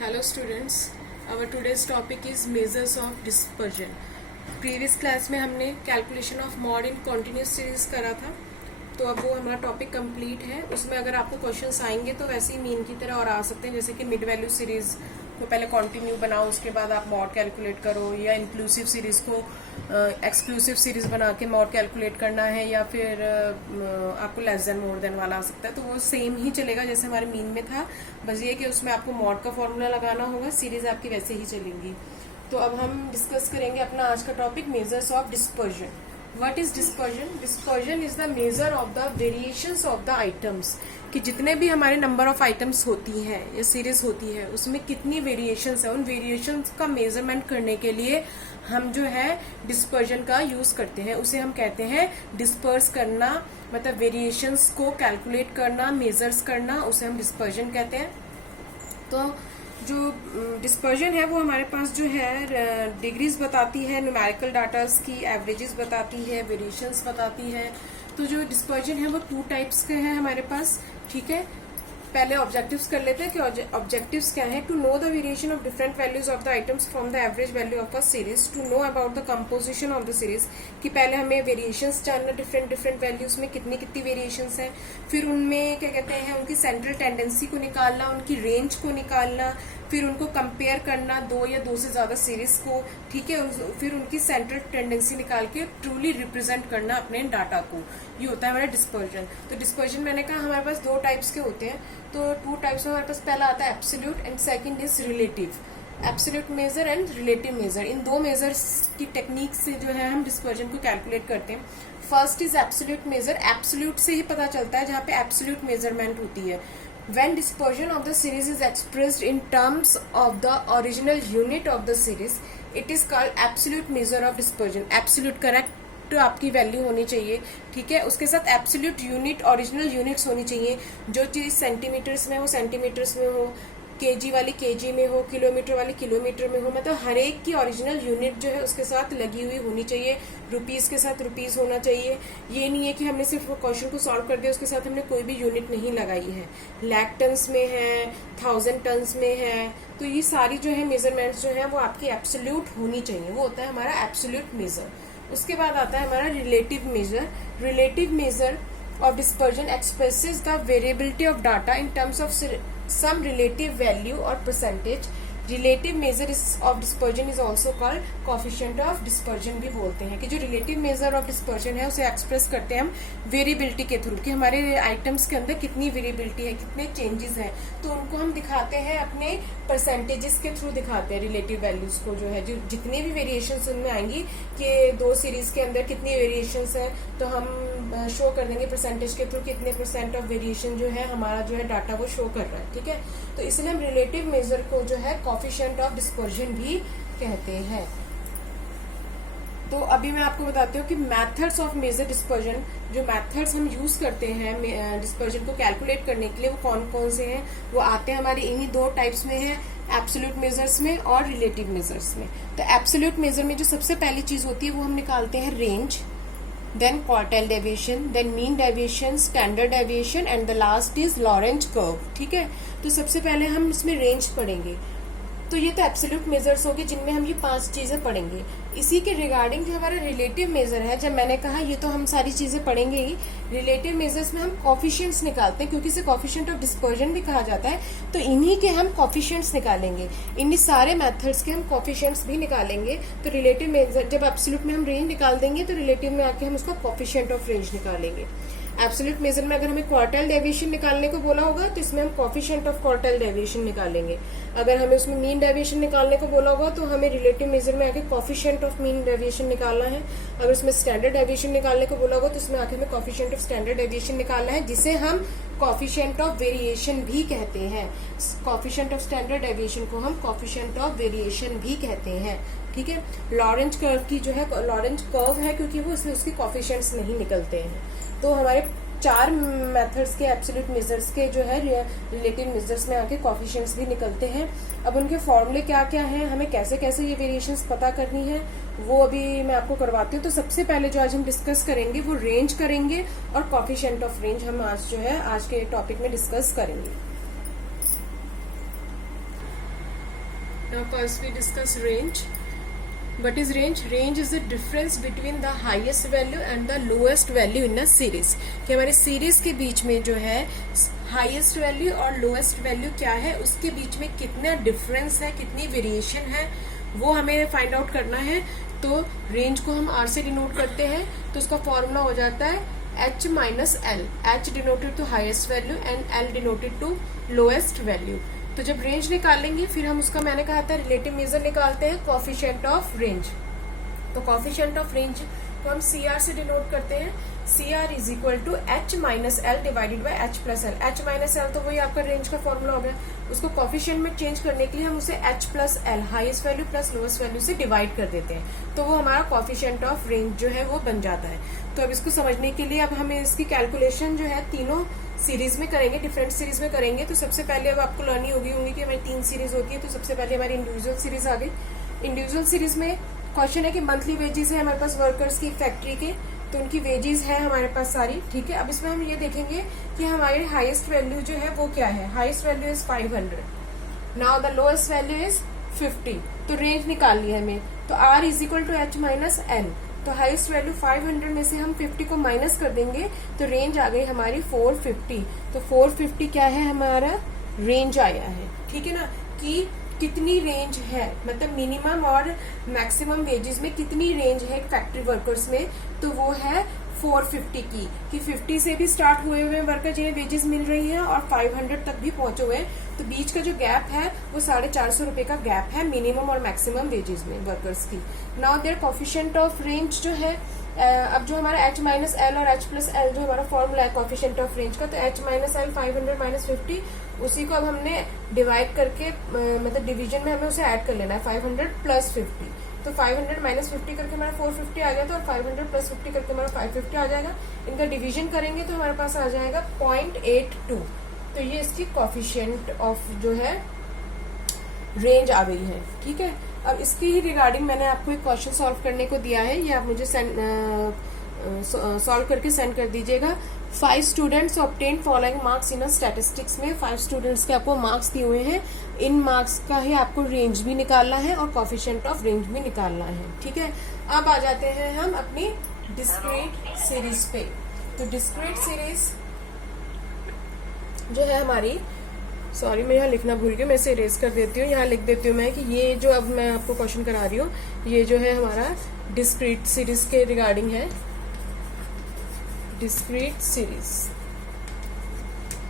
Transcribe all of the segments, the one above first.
Hello students, our today's topic is measures of dispersion. Previous class में हमने calculation of mod in continuous series करा था, तो अब वो हमारा टॉपिक कंप्लीट है. उसमें अगर आपको क्वेश्चंस आएंगे तो वैसे ही मीन की तरह और आ सकते हैं, जैसे कि मिड वैल्यू सीरीज को पहले कॉन्टिन्यू बनाओ, उसके बाद आप मॉड कैलकुलेट करो, या इंक्लूसिव सीरीज को एक्सक्लूसिव सीरीज बना के मॉड कैलकुलेट करना है, या फिर आपको लेस देन मोर देन वाला आ सकता है. तो वो सेम ही चलेगा जैसे हमारे मीन में था, बस ये कि उसमें आपको मॉड का फॉर्मूला लगाना होगा, सीरीज आपकी वैसे ही चलेंगी. तो अब हम डिस्कस करेंगे अपना आज का topic measures of dispersion. What is dispersion? Dispersion is the measure of the variations of the items, कि जितने भी हमारे नंबर ऑफ आइटम्स होती हैं या सीरीज होती है उसमें कितनी वेरिएशंस है, उन वेरिएशंस का मेजरमेंट करने के लिए हम जो है डिस्पर्जन का यूज करते हैं. उसे हम कहते हैं डिस्पर्स करना, मतलब वेरिएशंस को कैलकुलेट करना, मेजर्स करना, उसे हम डिस्पर्जन कहते हैं. तो जो डिस्पर्जन है वो हमारे पास जो है डिग्रीज बताती है, न्यूमेरिकल डाटास की एवरेजेस बताती है, वेरिएशंस बताती है. तो जो डिस्पर्जन है वो 2 टाइप्स के हैं हमारे पास. ठीक है, पहले ऑब्जेक्टिव्स कर लेते हैं कि ऑब्जेक्टिव्स क्या है. To know the variation of different values of the items from the average value of a series. To know about the composition of the series, कि पहले हमें वेरिएशंस जानना, डिफरेंट डिफरेंट वैल्यूज में कितनी कितनी वेरिएशंस हैं. फिर उनमें क्या कहते हैं, उनकी सेंट्रल टेंडेंसी को निकालना, उनकी रेंज को निकालना, फिर उनको कंपेयर करना 2 या 2 से ज्यादा सीरीज को. ठीक है, फिर उनकी सेंट्रल टेंडेंसी निकाल के ट्रूली रिप्रेजेंट करना अपने डाटा को. ये होता है हमारा डिस्पर्जन. तो डिस्पर्जन मैंने कहा हमारे पास 2 टाइप्स के होते हैं. तो 2 टाइप्स में हमारे पास पहला आता है absolute and second is relative. Absolute major and relative major, in 2 measures की टेक्निक से जो है हम डिस्पर्जन को कैलकुलेट करते हैं. First is absolute major. Absolute से ही पता चलता है जहाँ पे एब्सोल्यूट मेजरमेंट होती है. When dispersion of the series is expressed in terms of the original unit of the series, it is called absolute measure of dispersion. Absolute correct तो आपकी वैल्यू होनी चाहिए. ठीक है, उसके साथ एब्सोल्यूट यूनिट, ओरिजिनल यूनिट्स होनी चाहिए. जो चीज सेंटीमीटर्स में हो सेंटीमीटर्स में हो, केजी वाली केजी में हो, किलोमीटर वाली किलोमीटर में हो, मतलब हर एक की ओरिजिनल यूनिट जो है उसके साथ लगी हुई होनी चाहिए. रुपीस के साथ रुपीस होना चाहिए. ये नहीं है कि हमने सिर्फ क्वेश्चन को सॉल्व कर दिया, उसके साथ हमने कोई भी यूनिट नहीं लगाई है. लैख टन्स में है, 1000 टन्स में है, तो ये सारी जो है मेजरमेंट्स जो है वो आपकी एब्सोल्यूट होनी चाहिए. वो होता है हमारा एब्सोल्यूट मेजर. उसके बाद आता है हमारा relative major. Relative major of dispersion expresses the variability of data in terms of some relative value or percentage. Relative measure of dispersion is also called coefficient of dispersion भी बोलते हैं. कि जो relative measure of dispersion है उसे express करते हैं हम वेरिएबिलिटी के थ्रू, कि हमारे आइटम्स के अंदर कितनी वेरिएबिलिटी है, कितने चेंजेस हैं. तो उनको हम दिखाते हैं अपने परसेंटेजेस के थ्रू दिखाते हैं रिलेटिव वैल्यूज को. जो है जो जितनी भी वेरिएशंस उनमें आएंगी कि 2 सीरीज के अंदर कितनी वेरिएशंस है, तो हम शो कर देंगे परसेंटेज के थ्रू कितने % ऑफ वेरिएशन जो है हमारा जो है डाटा वो शो कर रहा है. ठीक है, तो इसलिए हम रिलेटिव मेजर को जो है कोएफिशिएंट ऑफ डिस्पर्जन भी कहते हैं. तो अभी मैं आपको बताती हूँ कि मेथड्स ऑफ मेजर डिस्पर्जन, जो मेथड्स हम यूज करते हैं डिस्पर्जन को कैलकुलेट करने के लिए, वो कौन कौन से हैं. वो आते हैं हमारे इन्हीं 2 टाइप्स में है, एब्सोल्यूट मेजर्स में और रिलेटिव मेजर्स में. तो एब्सोल्यूट मेजर में जो सबसे पहली चीज होती है वो हम निकालते हैं range, then quartile deviation, then mean deviation, standard deviation and the last is Lorenz curve. ठीक है, तो सबसे पहले हम इसमें रेंज पढ़ेंगे. तो ये तो एब्सोल्यूट मेजर्स होगी जिनमें हम ये 5 चीजें पढ़ेंगे. इसी के रिगार्डिंग जो हमारा रिलेटिव मेजर है, जब मैंने कहा ये तो हम सारी चीजें पढ़ेंगे ही, रिलेटिव मेजर्स में हम कोएफिशिएंट्स निकालते हैं, क्योंकि इसे कोएफिशिएंट ऑफ डिस्पर्जन भी कहा जाता है. तो इन्हीं के हम कोएफिशिएंट्स निकालेंगे, इन्हीं सारे मेथड्स के हम कोएफिशिएंट्स भी निकालेंगे. तो रिलेटिव मेजर जब एब्सोल्यूट में हम रेंज निकाल देंगे तो रिलेटिव में आके हम उसका कोएफिशिएंट ऑफ रेंज निकालेंगे. एब्सोल्यूट मेजर में अगर हमें क्वार्टाइल डेविएशन निकालने को बोला होगा तो इसमें हम कोएफिशिएंट ऑफ क्वार्टाइल डेविएशन निकालेंगे. अगर हमें उसमें मीन डेविएशन निकालने को बोला होगा तो हमें रिलेटिव मेजर में आके कोएफिशिएंट ऑफ मीन डेविएशन निकालना है. अगर उसमें स्टैंडर्ड डेविएशन निकालने को बोला होगा तो इसमें आके हमें कोएफिशिएंट ऑफ स्टैंडर्ड डेविएशन निकालना है, जिसे हम कोएफिशिएंट ऑफ वेरिएशन भी कहते हैं. कोएफिशिएंट ऑफ स्टैंडर्ड डेविएशन को हम कोएफिशिएंट ऑफ वेरिएशन भी कहते हैं. ठीक है, लॉरेंज कर्व की जो है लॉरेंज कर्व है क्योंकि वो इसमें उसकी कोएफिशिएंट्स नहीं निकलते हैं. तो हमारे 4 मेथड्स के एब्सोल्यूट मेजर्स के जो है रिलेटिव मेजर्स में आके कोएफिशिएंट्स भी निकलते हैं. अब उनके फॉर्मूले क्या क्या हैं, हमें कैसे कैसे ये वेरिएशंस पता करनी है, वो अभी मैं आपको करवाती हूँ. तो सबसे पहले जो आज हम डिस्कस करेंगे वो रेंज करेंगे और कोएफिशिएंट ऑफ रेंज हम आज जो है आज के टॉपिक में डिस्कस करेंगे. Now first we discuss range. What is range? Range is the difference between the highest value and the lowest value in a series. कि हमारे सीरीज के बीच में जो है हाईएस्ट वैल्यू और लोएस्ट वैल्यू क्या है, उसके बीच में कितना डिफरेंस है, कितनी वेरिएशन है, वो हमें फाइंड आउट करना है. तो रेंज को हम आर से डिनोट करते हैं, तो उसका फॉर्मूला हो जाता है h minus L. h denoted to highest value and l denoted to lowest value. तो जब रेंज निकालेंगे फिर हम उसका, मैंने कहा था रिलेटिव मेजर निकालते हैं कोफिशिएंट ऑफ रेंज. तो कोफिशिएंट ऑफ रेंज को हम सी आर से डिनोट करते हैं. C R is equal to H minus L divided by H plus L. H minus L तो वही आपका रेंज का फॉर्मूला हो गया. उसको कोफिशिएंट में चेंज करने के लिए हम उसे H plus L, highest value plus lowest value से डिवाइड कर देते हैं, तो वो हमारा कोफिशिएंट ऑफ रेंज जो है वो बन जाता है. तो अब इसको समझने के लिए अब हमें इसकी कैलकुलेशन जो है तीनों सीरीज में करेंगे, डिफरेंट सीरीज में करेंगे. तो सबसे पहले अब आपको लर्निंग होगी कि हमारी 3 सीरीज होती है. तो सबसे पहले हमारी इंडिविजुअल सीरीज आ गई. इंडिविजुअल सीरीज में क्वेश्चन है कि मंथली वेजेस है हमारे पास वर्कर्स की फैक्ट्री के, तो उनकी वेजेस है हमारे पास सारी. ठीक है, अब इसमें हम ये देखेंगे कि हमारे हाईएस्ट वैल्यू जो है वो क्या है. Highest value is 500. Now the lowest value is 50. तो रेंज निकालनी है हमें. तो R is equal to H minus L. तो हाईएस्ट वैल्यू 500 में से हम 50 को माइनस कर देंगे, तो रेंज आ गई हमारी 450. तो 450 क्या है, हमारा रेंज आया है. ठीक है ना, कि कितनी रेंज है, मतलब मिनिमम और मैक्सिमम वेजेस में कितनी रेंज है फैक्ट्री वर्कर्स में. तो वो है 450 की, कि 50 से भी स्टार्ट हुए हुए वर्कर जिन्हें वेजेस मिल रही है और 500 तक भी पहुंचे हुए हैं. तो बीच का जो गैप है वो 450 रुपए का गैप है मिनिमम और मैक्सिमम वेजेस में वर्कर्स की. Now there coefficient of range जो है, अब जो हमारा h माइनस एल और h प्लस एल जो हमारा फॉर्मूला है कोफिशिएंट ऑफ रेंज का, तो h माइनस एल 500 माइनस 50, उसी को अब हमने डिवाइड करके मतलब डिवीजन में हमें उसे ऐड कर लेना है 500 प्लस 50. तो 500 माइनस 50 करके हमारा 450 आ गया था, और 500 प्लस 50 करके हमारा 550 आ जाएगा. इनका डिवीजन करेंगे तो हमारे पास आ जाएगा 0.82. तो ये इसकी कोफिशिएंट ऑफ जो है रेंज आ गई है. ठीक है, अब इसकी ही रिगार्डिंग मैंने आपको एक क्वेश्चन सॉल्व करने को दिया है, ये आप मुझे सॉल्व करके सेंड कर दीजिएगा. 5 students obtain following marks in statistics में 5 स्टूडेंट्स के आपको मार्क्स दिए हुए हैं. इन मार्क्स का ही आपको रेंज भी निकालना है और कोफिशिएंट ऑफ रेंज भी निकालना है. ठीक है, अब आ जाते हैं हम अपनी डिस्क्रीट सीरीज पे. तो डिस्क्रीट सीरीज जो है हमारी, सॉरी मैं यहाँ लिखना भूल गई, मैं इसे इरेज कर देती हूँ. यहाँ लिख देती हूँ मैं कि ये जो अब मैं आपको क्वेश्चन करा रही हूँ, ये जो है हमारा डिस्क्रीट सीरीज के रिगार्डिंग है. डिस्क्रीट सीरीज,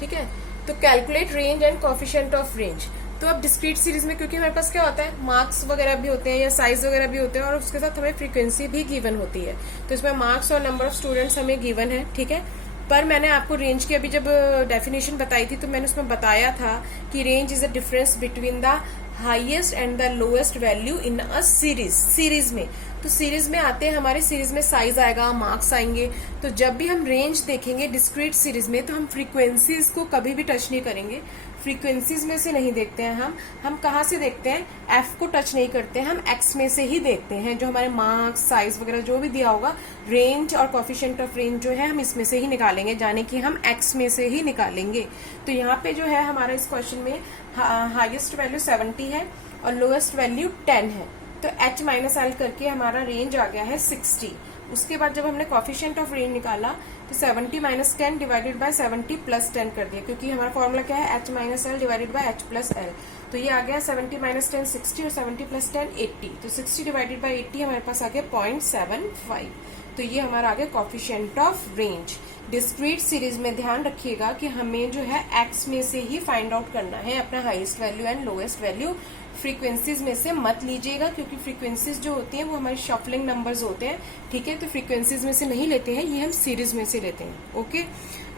ठीक है. तो calculate range and coefficient of range. तो अब डिस्क्रीट सीरीज में क्योंकि हमारे पास क्या होता है, मार्क्स वगैरह भी होते हैं या साइज वगैरह भी होते हैं, और उसके साथ हमें फ्रीक्वेंसी भी गिवन होती है. तो इसमें मार्क्स और नंबर ऑफ स्टूडेंट्स हमें गिवन है. ठीक है, पर मैंने आपको रेंज की अभी जब डेफिनेशन बताई थी तो मैंने उसमें बताया था कि range is a difference between the highest and the lowest value in a series. Series में, तो सीरीज में आते हैं हमारे, सीरीज में साइज आएगा, मार्क्स आएंगे. तो जब भी हम रेंज देखेंगे डिस्क्रीट सीरीज में, तो हम फ्रीक्वेंसीज को कभी भी टच नहीं करेंगे. फ्रीक्वेंसीज में से नहीं देखते हैं हम कहाँ से देखते हैं, एफ को टच नहीं करते हैं, हम एक्स में से ही देखते हैं. जो हमारे मार्क्स, साइज वगैरह जो भी दिया होगा, रेंज और कोफिशिएंट ऑफ रेंज जो है हम इसमें से ही निकालेंगे, जाने कि हम एक्स में से ही निकालेंगे. तो यहाँ पे जो है हमारा इस क्वेश्चन में हाईएस्ट वैल्यू 70 है और लोएस्ट वैल्यू 10 है. तो h माइनस एल करके हमारा रेंज आ गया है 60. उसके बाद जब हमने कोफिशिएंट ऑफ रेंज निकाला तो 70 माइनस 10 डिवाइडेड बाय 70 प्लस 10 कर दिया, क्योंकि हमारा फॉर्मूला क्या है, h minus L divided by h plus L. तो ये आ गया 70 माइनस 10 60 और 70 प्लस 10 80. तो 60 डिवाइडेड बाय 80 हमारे पास आ गया 0.75. तो ये हमारा आ गया coefficient of range. Discrete series में ध्यान रखिएगा कि हमें जो है एक्स में से ही फाइंड आउट करना है अपना highest value and lowest value. Frequencies में से मत लीजिएगा, क्योंकि फ्रीक्वेंसीज जो होती हैं वो हमारे शफलिंग नंबर्स होते हैं. ठीक है, तो फ्रीक्वेंसीज में से नहीं लेते हैं, ये हम सीरीज में से लेते हैं. ओके,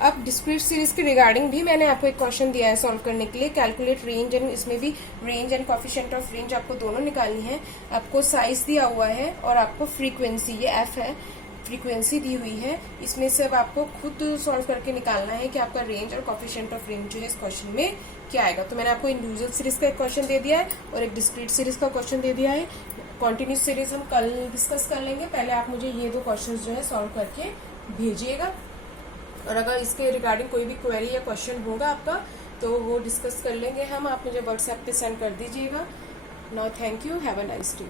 अब डिस्क्रीट सीरीज के रिगार्डिंग भी मैंने आपको एक क्वेश्चन दिया है सॉल्व करने के लिए. कैलकुलेट रेंज एंड, इसमें भी range and coefficient of range आपको दोनों निकालनी है. आपको साइज दिया हुआ है और आपको फ्रीक्वेंसी, ये एफ है, फ्रीक्वेंसी दी हुई है. इसमें से अब आपको खुद सॉल्व करके निकालना है कि आपका रेंज और कोफिशिएंट ऑफ रेंज जो है इस क्वेश्चन में क्या आएगा. तो मैंने आपको इंडिविजुअल सीरीज का एक क्वेश्चन दे दिया है और एक डिस्क्रीट सीरीज का क्वेश्चन दे दिया है. कॉन्टिन्यूस सीरीज हम कल डिस्कस कर लेंगे. पहले आप मुझे ये 2 क्वेश्चन जो है सॉल्व करके भेजिएगा, और अगर इसके रिगार्डिंग कोई भी क्वेरी या क्वेश्चन होगा आपका तो वो डिस्कस कर लेंगे हम. आप मुझे व्हाट्सएप पे सेंड कर दीजिएगा. Now thank you, have a nice day.